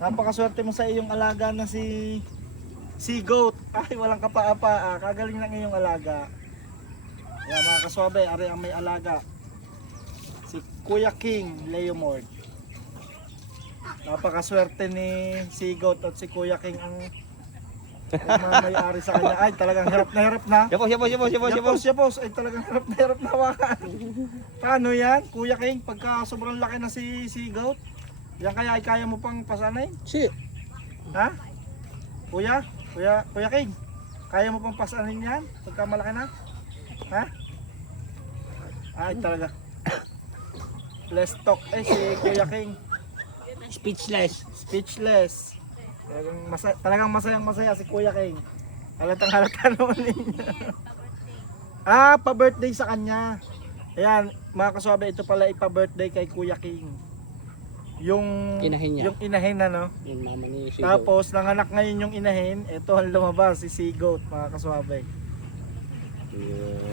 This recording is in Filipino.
Napakaswerte mo sa iyong alaga na si Goat. Ay, walang kapaa-paa. Kagaling ng iyong alaga. Kaya mga kaswabe, ari ang may alaga. Si Kuya King Leomord. Napakaswerte ni si Goat at si Kuya King ang may-ari sa kanya. Ay, talagang hirap na hirap na. Yapos. Ay, talagang hirap na hawakan. Paano yan, Kuya King? Pagka sobrang laki na si Goat, yan kaya ay kaya mo pang pasanay? Si. Ha? Kuya King, kaya mo pang pasanin yan? Pagka malaki na? Ha? Ay, talaga. Let's talk si Kuya King. Speechless. Talagang masaya si Kuya King. Halata naman niya. Pa-birthday sa kanya. Ayan, mga kaswabe, ito pala ipa-birthday kay Kuya King. Yung Inahin niya. Yung inahin na, no? Yung mama ni Sigo. Tapos nanganak ngayon yung inahin, ito ang lumabas si Goat, mga kaswabe. Yeah.